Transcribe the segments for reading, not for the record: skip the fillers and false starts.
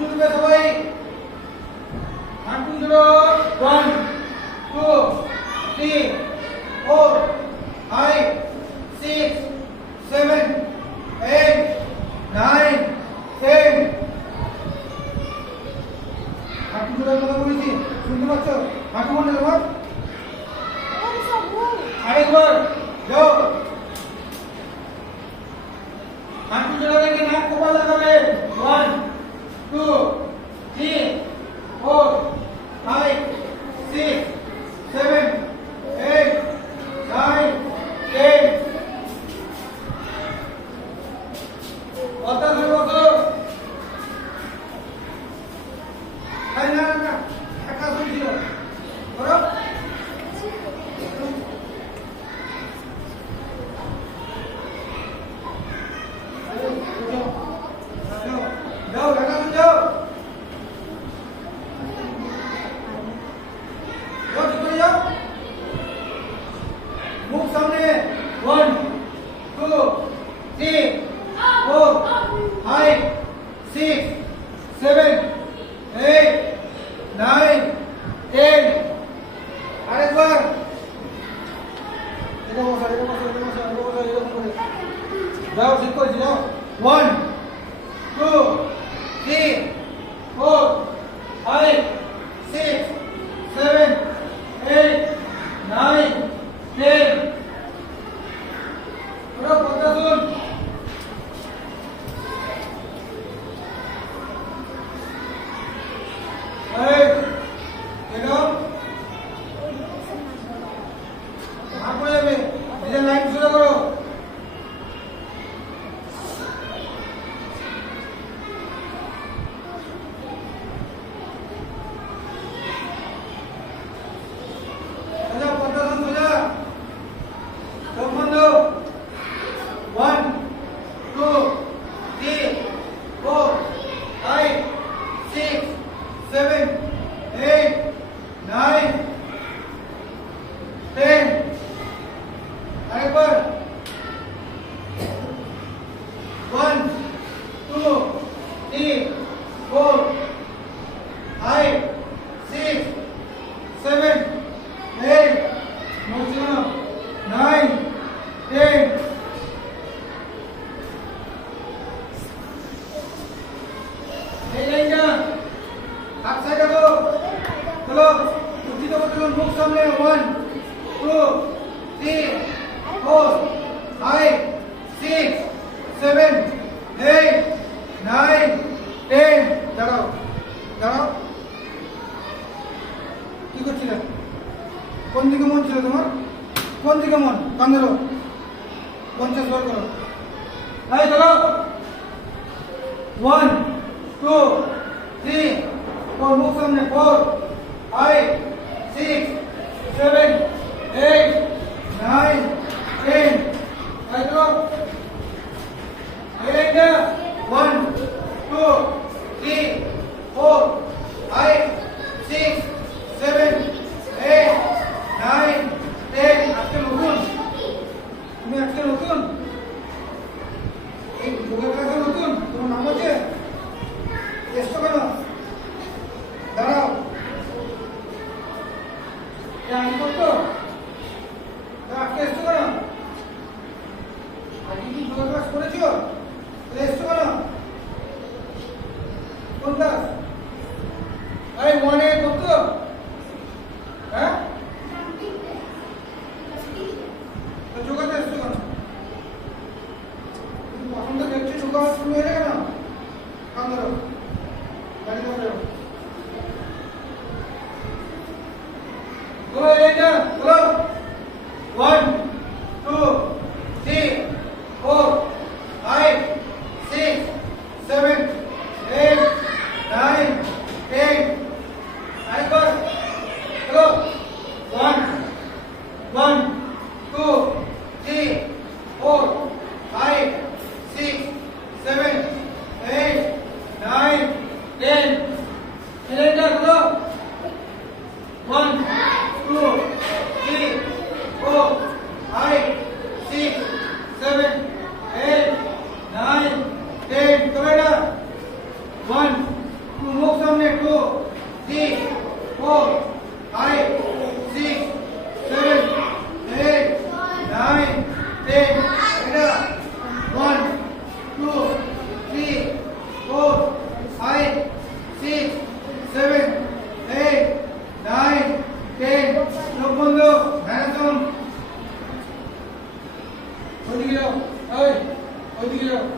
তুলবে সবাই। হাঁটু জোড়ো। 1 2 3 4 5 6 7 8 9 10। হাঁটু জোড়ার কথা বলেছি, শুনতে পাচ্ছ? হাঁটু মনে তোমার আরেকবার যাও। হাঁটু জোড়া রেখে নাক কপাল লাগাবে। 1 2 3 4 5 6 7 8 9 10। কথা শুরু করো। না না না, একটা শুনছিল করো। যাও ঢাকা যাও। যাও মুখ সামনে। 1 2 3 4 5 6 7 8 9 10। আরেকবার যাও, ঠিক করে যাও। 1 2 3 4 5 6 7 8 9 10। পুরো কথা শুন। এই দেখো হাত পড়ে যাবে। নিজের লাইন শুরু করো। মুখ সামনে। 1 2 3 4 5 6 7 8 9 10। দাঁড়াও দাঁড়াও। কি করছিলে? কোন দিকে মন ছিল তোমার? কোন দিকে মন? কান ধরো। 50 বার করো। এই চলো। 1 2 3 4 মুখ সামনে। 4 5 6 7 8 9 10। এই চলো। এই লাইনটা 1 2 3 4 5 6 7 8 9 10। আজকে নতুন তুমি, আজকে নতুন এই যোগা ক্লাসে নতুন। তোমার নাম হচ্ছে চেষ্টা করো। দাঁড়াও। আমি করতো আজকে এসছো কেন? আজকে কি যোগা ক্লাস করেছো? এসছো কেন? কোন ক্লাস? এই মনে করতো? হ্যাঁ, যোগাতে এসছো কেন? পছন্দ দেখছি যোগা শুরু হয়ে কেন? কাম ধরো, গাড়ি ধরো। Go ahead, go. 1 2 3 4 5 6 7 8 9 10। Go. 1 1 2 3 4 5 6 7 8 9 10। Calendar go. 1 2 3 4 5 6 7 8 9 10। Calendar. 1 যাও,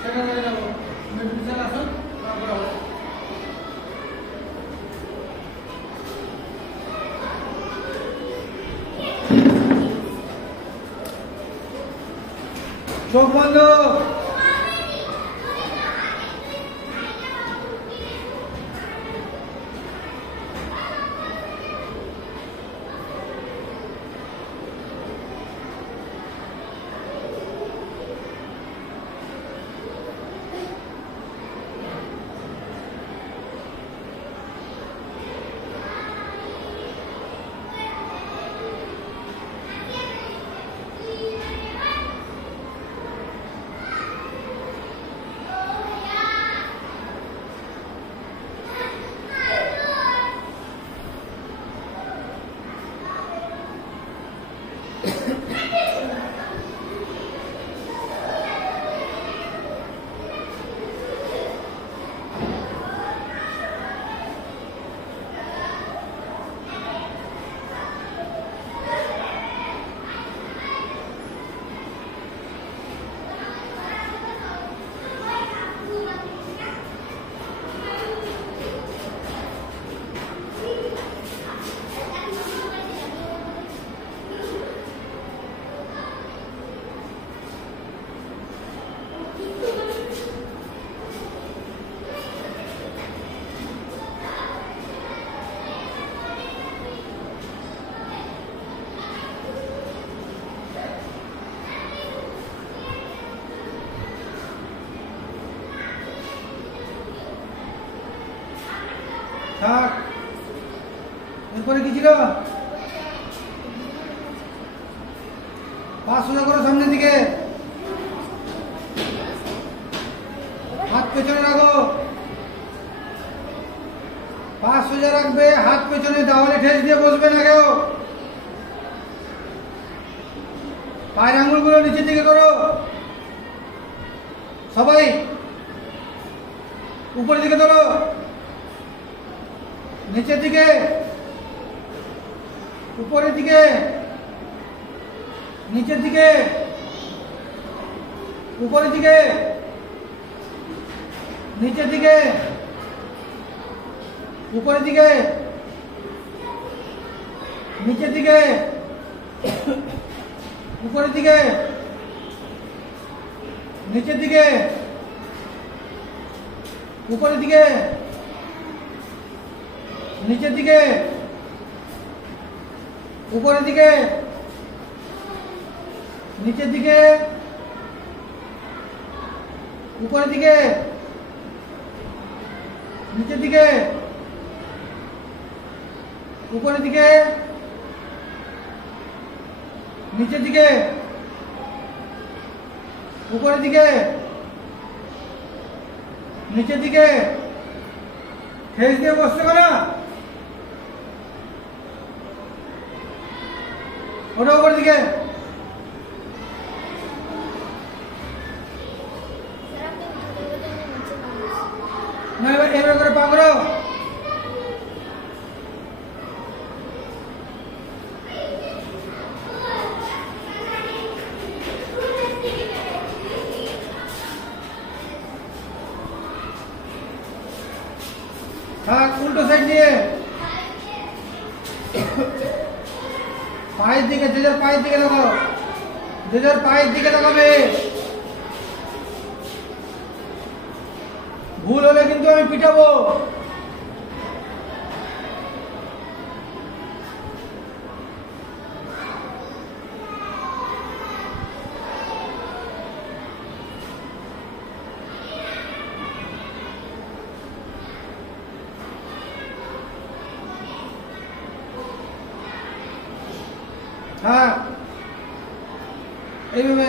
সেখানে যাবো, মেডিটেশন আসুন, তারপরে হবে। চোখ বন্ধ। থাক, এরপরে কি ছিল? পা সোজা করো সামনের দিকে, হাত পেছনে রাখো, পা সোজা রাখবে, হাত পেছনে, দেওয়ালে ঠেস দিয়ে বসবে না কেউ। পায়ের আঙুলগুলো নিচের দিকে করো, সবাই উপরের দিকে ধরো, নিচের দিকে, উপরের দিকে, নিচের দিকে, উপরের দিকে, নিচের দিকে, উপরের দিকে, নিচের দিকে, উপরের দিকে, নিচের দিকে, উপরের দিকে, নিচের দিকে, উপরের দিকে, নিচের দিকে, উপরের দিকে, নিচের দিকে, উপরের দিকে, নিচের দিকে, উপরের দিকে, নিচের দিকে, ঠেস দিয়ে বসতে পারো, ওটা উপরের দিকে, না এবার করে পা করো, থাক, উল্টো সাইড দিয়ে পায়ের দিকে, যে যার পায়ের দিকে লাগাও, যে যার পায়ের দিকে লাগাবে। ভুল হলে কিন্তু আমি পিটাবো। হ্যাঁ, এইভাবে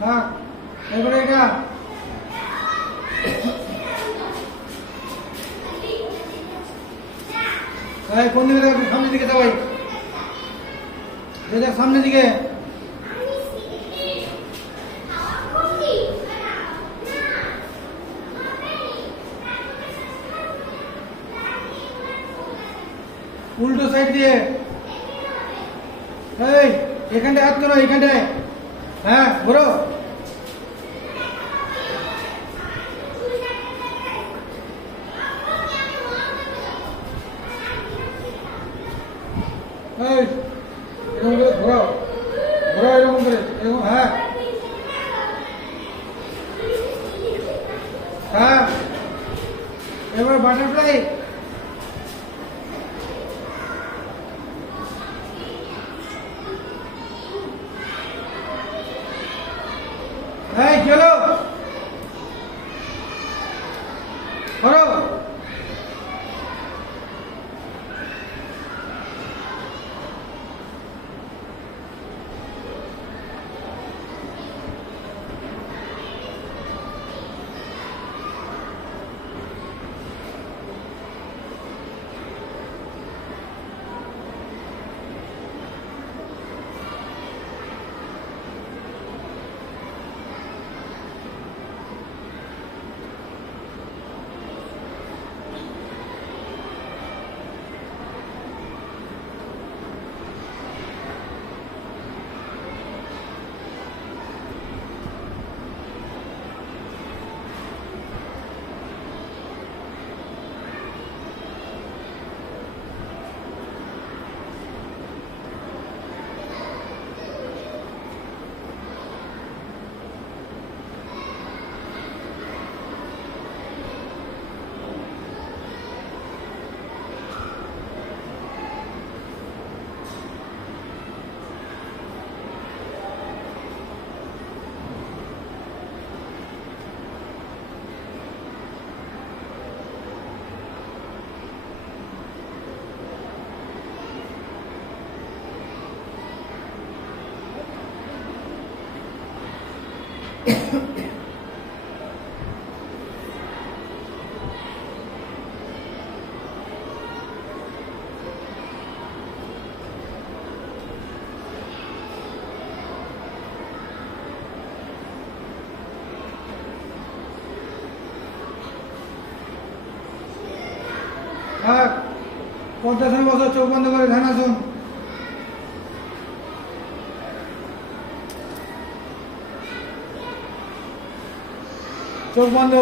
থাক এবারে এটা কোন দিকে দেখ, সামনের দিকে যাবাই, দেখ সামনের দিকে। উল্টো সাইড দিয়ে, এই এখানটায় হাত করো, এখানটায়, হ্যাঁ ঘোরো। এই এরকম করে ঘোরাও, ঘোরাও এরকম করে, এরকম, হ্যাঁ হ্যাঁ। এবার বাটারফ্লাই, এই চলো করো। থাক, পদ্মাসনে বসো, চোখ বন্ধ করে ধ্যান আসুন। চোখ বন্ধ।